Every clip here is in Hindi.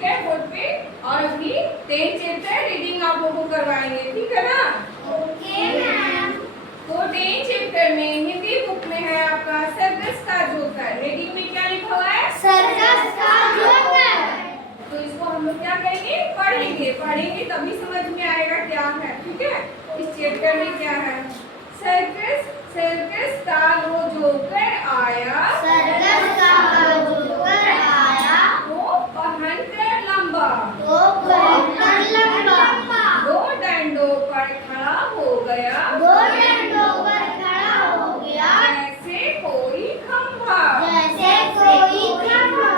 ठीक है बोर्ड पे। और अभी 10 चैप्टर रीडिंग आप लोगों को करवाएंगे, ठीक है ना? Okay ma'am. तो 10 चैप्टर में हिंदी बुक में है आपका सर्कस का जोकर। रीडिंग में क्या लिखा हुआ है? सर्कस का जोकर। तो इसको हम लोग क्या करेंगे? पढ़ेंगे। पढ़ेंगे तभी समझ में आएगा क्या है, ठीक है? इस चैप्टर में क्या है? सर्कस सर्कस का वो जोकर आया, सर्कस का जोकर आया, वो पहनकर लंबा, वो पहनकर लंबा, दो डंडों पर खड़ा हो गया, दो डंडों पर खड़ा हो गया, जैसे कोई खंभा, जैसे कोई खंभा,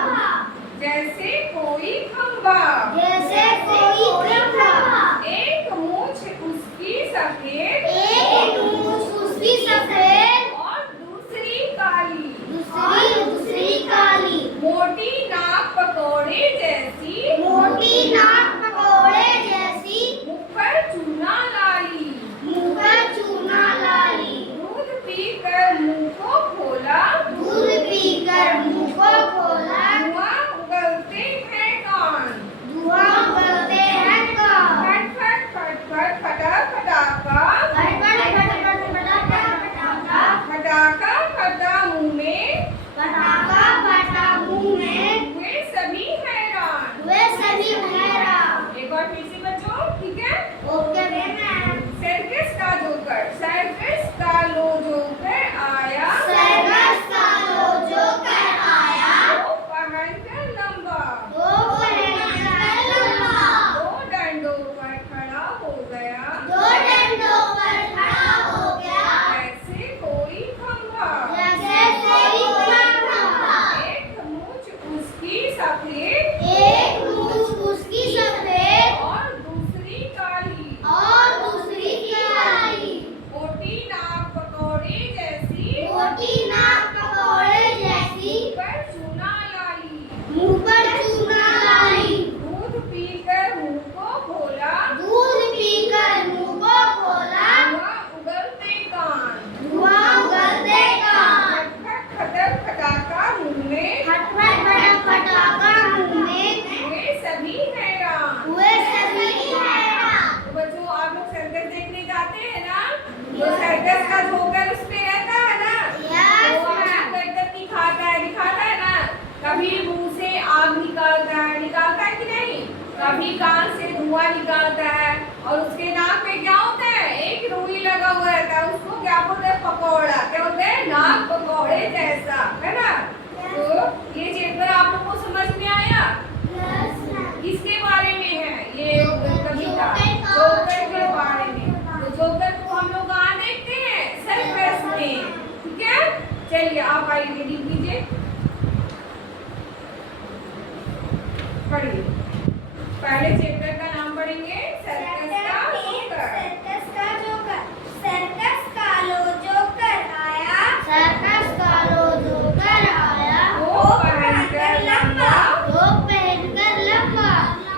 जैसे कोई खंभा। जैसे कोई खंभा। एक मूंछ उसकी सफेद, एक मूंछ उसकी सफेद, और दूसरी काली, दूसरी काली, मोटी नाक पकौड़े जैसी, मोटी नाक पकौड़े जैसी, मुख पर चूना लाली, मुंह पर चूना लाली, दूध पीकर मुंह को खोला, दूध पीकर मुंह को खोला, धुआं उगलते हैं कान, धुआं उगलते हैं कान, फट फट फट फट फटा फटाका, फटफट फटफट फटाका फटाका, फटाका फटा मुंह में, फटाका फटा मुंह में, वे सभी हैरान। वे सभी हैरान। एक बार फिर से बच्चों, ठीक है? Okay ma'am. सर्कस का जोकर, सर्कस का लो जोकर आया, सर्कस का जोकर आया, वो पहनकर लंबा, वो पहनकर लंबा, दो डंडों पर खड़ा हो गया, दो डंडों पर खड़ा हो गया, जैसे कोई खंभा, जैसे कोई खंभा, एक मूंछ उसकी सफेद, एक मूंछ उसकी सफेद, और दूसरी काली, और दूसरी काली, मोटी नाक पकौड़े जैसी, मोटी नाक पकौड़े जैसी, पर चूना लाली, मुंह पर चूना लाली, दूध पीकर मुंह को खोला, दूध पीकर मुंह को खोला, धुआं उगलते कान, धुआं उगलते कान, खटखट खटक खटाका मुंह में, फटफट फटक फटाका मुंह में, वे सभी हैरान। हुए सभी हैरान। तो बच्चों आप लोग सर्कस देखने जाते हैं ना? तो सर्कस का जोकर उस पे रहता है ना? Yes, तो आपको एकदम दिखाता है ना? कभी मुंह से आग निकालता है कि नहीं? कभी कान से धुआं निकालता है, और उसके नाक पे क्या होता है? एक रुई लगा हुआ रहता है, उसको क्या बोलते हैं? पकौड़ा। क्या बोलते हैं? नाक पकौड़े जैसा, है ना? तो ये चैप्टर आप लोग को समझ में आया? किसके बारे में है ये कविता? जोकर के बारे में। तो जोकर को हम लोग कहाँ देखते हैं? सर्कस में, ठीक है? चलिए आप आइए रीडिंग कीजिए, पढ़िए। पहले चैप्टर का नाम पढ़ेंगे सर्कस का जोकर। सर्कस का जोकर। सर्कस का जोकर आया, सर्कस का जोकर आया, वो पहनकर लंबा, वो पहनकर लंबा,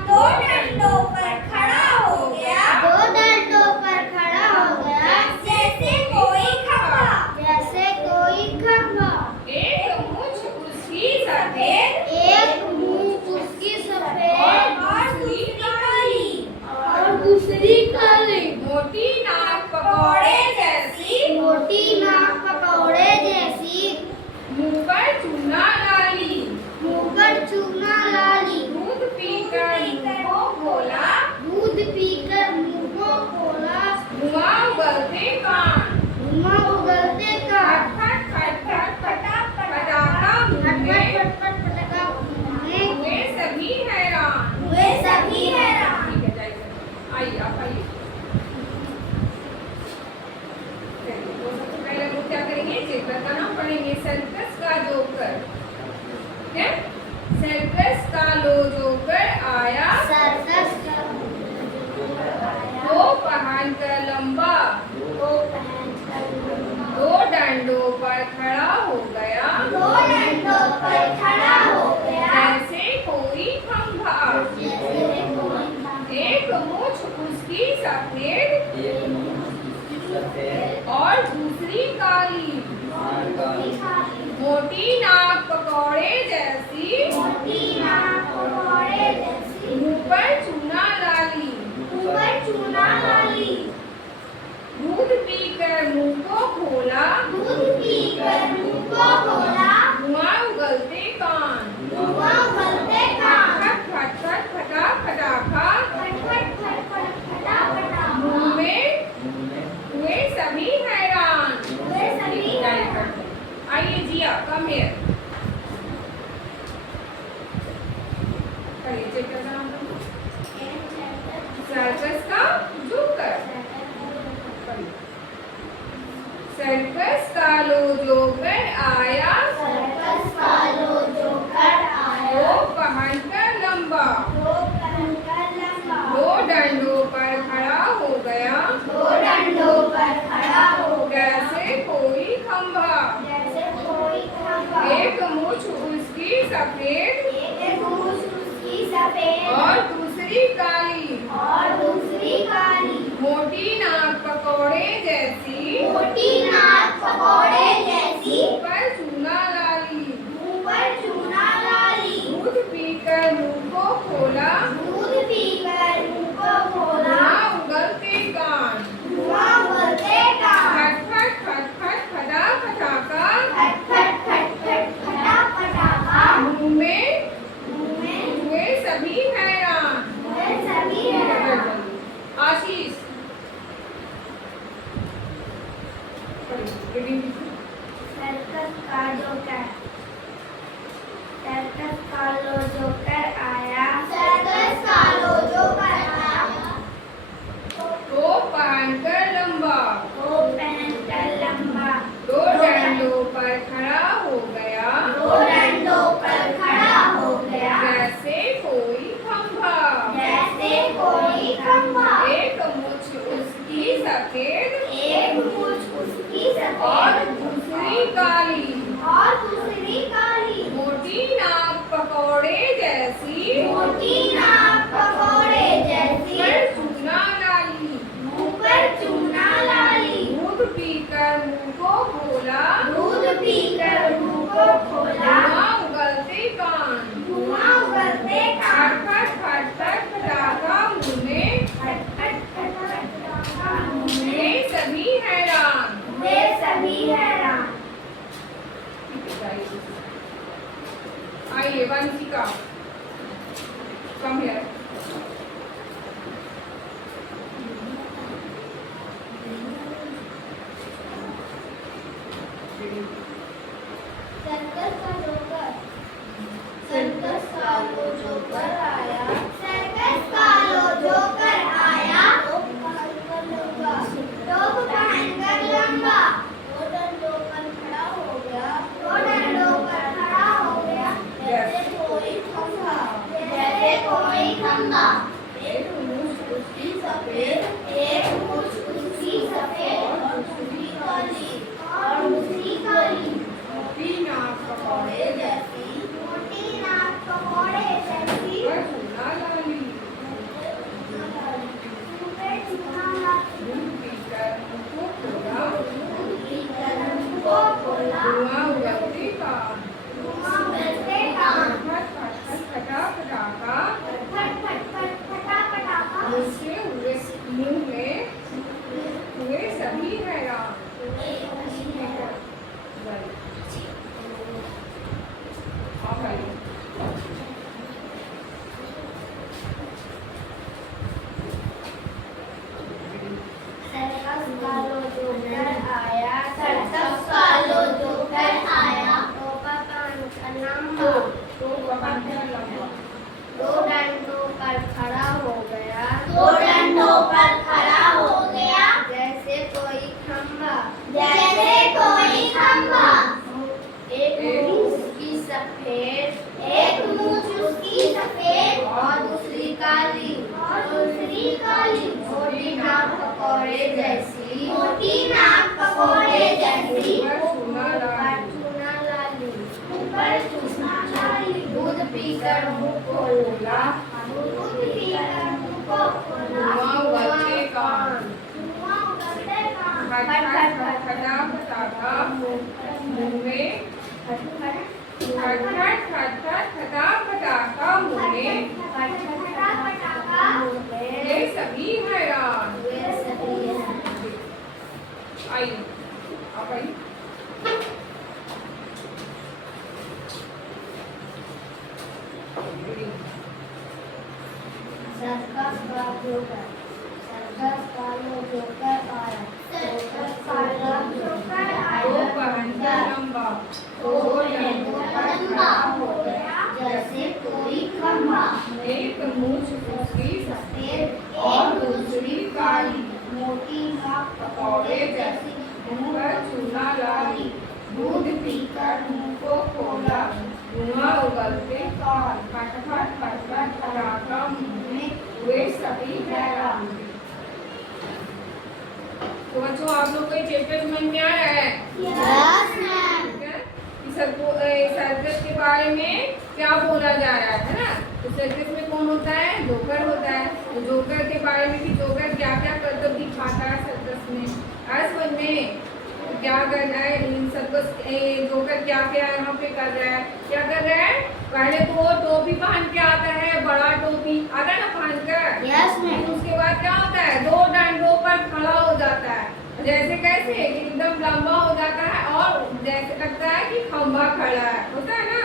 दो डंडों पर खड़ा हो गया, दो डंडों पर खड़ा हो गया, जैसे कोई खंभा, जैसे कोई खंभा, एक मूंछ उसकी सफेद, एक मूंछ उसकी सफेद, और दूसरी काली, पढ़िए चैप्टर का नाम सर्कस का जोकर। सर्कस का लो जोकर आया, सर्कस का लो जोकर आया, वो पहनकर लंबा, वो पहनकर लंबा, दो डंडों पर खड़ा हो गया, दो डंडों पर खड़ा हो गया, जैसे कोई खंभा, जैसे कोई खंभा, एक मूछ उसकी सफेद, एक मूछ उसकी सफेद और दूसरी काली, और दूसरी काली, मोटी नाक पकौड़े जैसी, मोटी नाक पकौड़े जैसी, ऊपर चूना लाली, मुंह पर चूना लाली, दूध पीकर मुंह को खोला, दूध पीकर मुंह को खोला, धुआं उगलते कान, धुआं उगलते कान, खट खट खट खट खटा खटाका, खट खट खट खट खटा पटाखा, मुंह में मुंह में हुए सभी हैरान। हुए सभी हैरान। आशीष सर्कस का जोकर, सर्कस का लो जोकर आया, सर्कस का लो जोकर आया, तो पहनकर लंबा, वो पहनकर लंबा, दो डंडों पर खड़ा हो गया, दो डंडों पर खड़ा हो गया, जैसे कोई खंभा, जैसे कोई खंभा, एक मुछ उसकी सफेद, एक मूछ उसकी और सफेद दूसरी काली, और दूसरी काली, मोटी नाक पकौड़े जैसी, मोटी नाक पकौड़े जैसी, पर चूना लाली, मुंह पर चूना लाली, दूध पीकर मुंह को खोला, दूध पीकर मुंह को खोला, धुआं उगलते कान, धुआं उगलते कान, खट खट खट खट पटाखा मुंह में, खट खट खट खट पटाखा मुंह में, वे सभी हैरान। वे सभी हैरान। आइए वंशिका कम हियर। सर्कस का जोकर, सर्कस का लो जोकर आया, सर्कस का लो जोकर आया, टोप पहनकर लंबा, दो डंडों पर खड़ा हो गया, दो डंडों पर खड़ा हो गया, जैसे कोई खंभा, जैसे कोई खंभा, एक मूछ उसकी सफेद, एक मूछ उसकी सफेद, और दूसरी काली, और दूसरी काली, मोटी नाक पकौड़े जैसी, मोटी नाक पकौड़े जैसी, पर चूना लाली, ऊपर चूना लाली, दूध पीकर मुंह को खोला, दूध पीकर मुंह को खोला, धुआं उगलते कान, धुआं उगलते कान, खट खट खट खटा पटाखा, खट खट खट खटा पटाखा, उसके हुए मुंह में हुए सभी हैरान। आप आइए। सर्कस का लो जोकर आया, सर्कस का लो जोकर आया, टोपा पहनकर लंबा, तो पहनकर लंबा, दो डंडों पर खड़ा हो गया, दो डंडों पर खड़ा हो गया, जैसे कोई खंभा, जैसे कोई खंभा, एक मूछ उसकी सफेद, एक मूछ उसकी सफेद, और दूसरी काली, और दूसरी काली, मोटी नाक पकौड़े जैसी, मोटी नाक पकौड़े जैसी, ऊपर चूना लाली, ऊपर चूना लाली, दूध पीकर मुंह को खोला, दूध पीकर मुंह को खोला, धुआं उगलते कान, धुआं उगलते कान, खट खट खट खटा पटाखा मुंह में, खट खट खट खट खट खट खटा पटाखा मुंह में, खट खट खटा पटाखा मुंह में, वे सभी हैरान। वे सभी हैरान। आइए आप आइए। सर्कस का जोकर, सर्कस का लो जोकर आया, सर्कस का लो जोकर तो आया, पहनकर लंबा, दो डंडों पर खड़ा हो गया, जैसे कोई खंभा एक मूंछ उसकी सफेद और दूसरी काली, मोटी नाक पकौड़े जैसी मुंह पर चूना लाई, दूध पीकर मुंह को खोला, धुआं उगलते काल, फट फट फट फट पटाखा मुंह में हुए सभी हैरान। तो बच्चों आप लोग को ये चैप्टर समझ में आया है? Yes ma'am. ठीक है? सर्कस के बारे में क्या बोला जा रहा है ना? तो सर्कस में कौन होता है? जोकर होता है। तो जोकर के बारे में कि जोकर क्या क्या करतब दिखाता है सर्कस में, आज समझ में क्या कर रहा है इन सर्कस। जोकर क्या क्या यहाँ पे कर रहा है, क्या कर रहा है? पहले तो वो टोपी पहन के आता है, बड़ा टोपी आता है ना पहन कर। Yes ma'am. उसके बाद क्या होता है? दो डंडों पर खड़ा हो जाता है, जैसे कैसे कि एकदम लंबा हो जाता है और जैसे लगता है कि खंभा खड़ा है, होता है ना।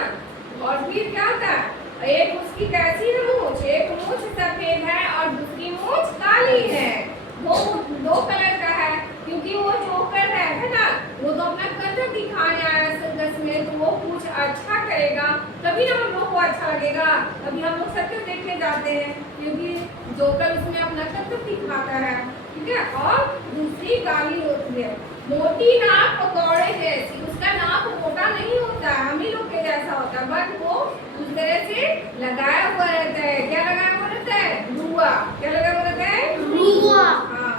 और फिर क्या होता है? एक उसकी कैसी है मूंछ, एक मूंछ सफेद है और दूसरी मूंछ काली है। दो कलर का है क्योंकि वो जोकर है ना, वो तो अपना करतब दिखाने आया सर्कस में, तो वो कुछ अच्छा करेगा तभी ना हम लोग को अच्छा लगेगा, तभी हम लोग सर्कस देखने जाते हैं, क्योंकि जोकर उसमें अपना करतब दिखाता है। ठीक है? और दूसरी काली होती है, मोटी नाक पकौड़े जैसी। उसका नाक मोटा नहीं होता है, हम ही लोग के जैसा होता है, बट वो उस तरह से लगाया हुआ रहता है। क्या लगाया हुआ रहता है? धुआं। क्या लगा हुआ रहता है? धुआं। हाँ,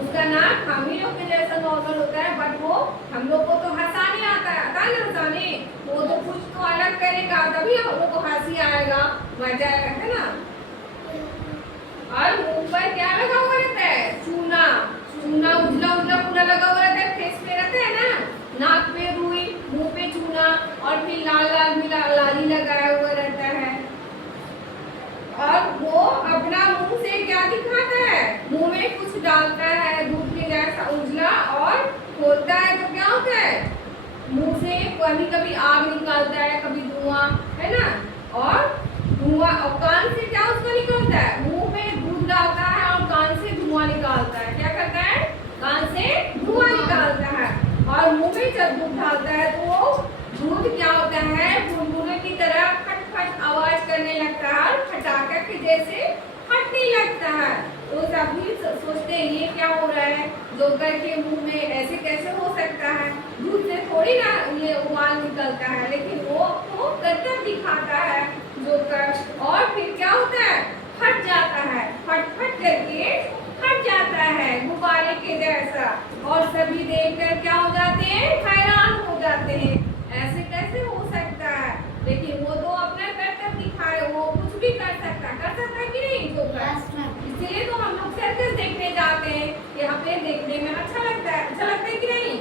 उसका नाक हम ही लोग के जैसा नॉर्मल होता है, बट वो हम लोग को तो हंसाने आता है ना हंसाने, वो तो कुछ तो अलग करेगा तभी हम लोग को हंसी आएगा, मजा आएगा, है ना। और मुंह पर क्या लगा हुआ रहता है? चूना। चूना उजला उजला पूरा लगा हुआ रहता है, फेस पे रहता है ना, नाक पे रुई, मुंह पे चूना और फिर लाल लाल भी लाली लगाया हुआ रहता है। और वो अपना मुंह से क्या दिखाता है? मुंह में कुछ डालता है दूध के जैसा उजला और खोलता है तो क्या होता है? मुंह से कभी कभी आग निकालता है, कभी धुआं, है ना। और धुआं और कान से क्या उसको निकलता है? मुंह में दूध डालता है और कान से धुआं निकालता है। क्या करता है? कान से धुआं निकालता है। और मुंह में जब दूध डालता है तो वो दूध क्या होता है? बुलबुले की तरह फट फट आवाज करने लगता है और फटाके के जैसे फटने लगता है। तो सभी सोचते हैं ये क्या हो रहा है, जोकर के मुंह में ऐसे कैसे हो सकता है? दूध से थोड़ी ना ये उबाल निकलता है, लेकिन वो तो करतब दिखाता है जोकर। और फिर क्या होता है? फट जाता है, फट फट करके फट जाता है गुब्बारे के जैसा, और सभी देखकर क्या हो जाते हैं? हैरान हो जाते हैं, ऐसे कैसे हो सकता है? लेकिन वो तो अपना करतब दिखाए, वो कुछ भी कर सकता कि नहीं जोकर। इसलिए तो हम लोग सर्कस देखने जाते हैं, यहाँ पे देखने में अच्छा लगता है कि नहीं।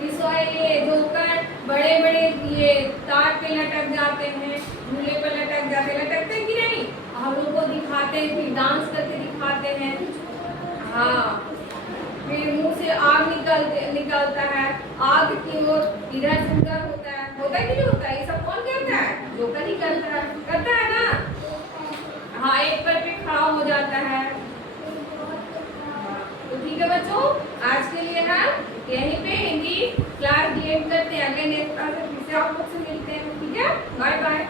ये जोकर बड़े बड़े ये तार पे लटक जाते हैं, झूले पे लटकते हैं कि नहीं, हम लोग को दिखाते हैं, फिर डांस करके दिखाते हैं। हाँ, फिर मुंह से आग निकलता है, आग की ओर इधर सुंदर होता है कि नहीं होता है? ये सब कौन करता है? जोकर ही करता है ना। हाँ, एक पैर पे खड़ा हो जाता है। तो ठीक है बच्चों, आज के लिए हम यहीं पे हिंदी क्लास एंड करते हैं। अगले नेक्स्ट क्लास में फिर से आप लोग से मिलते हैं। ठीक है, बाय बाय।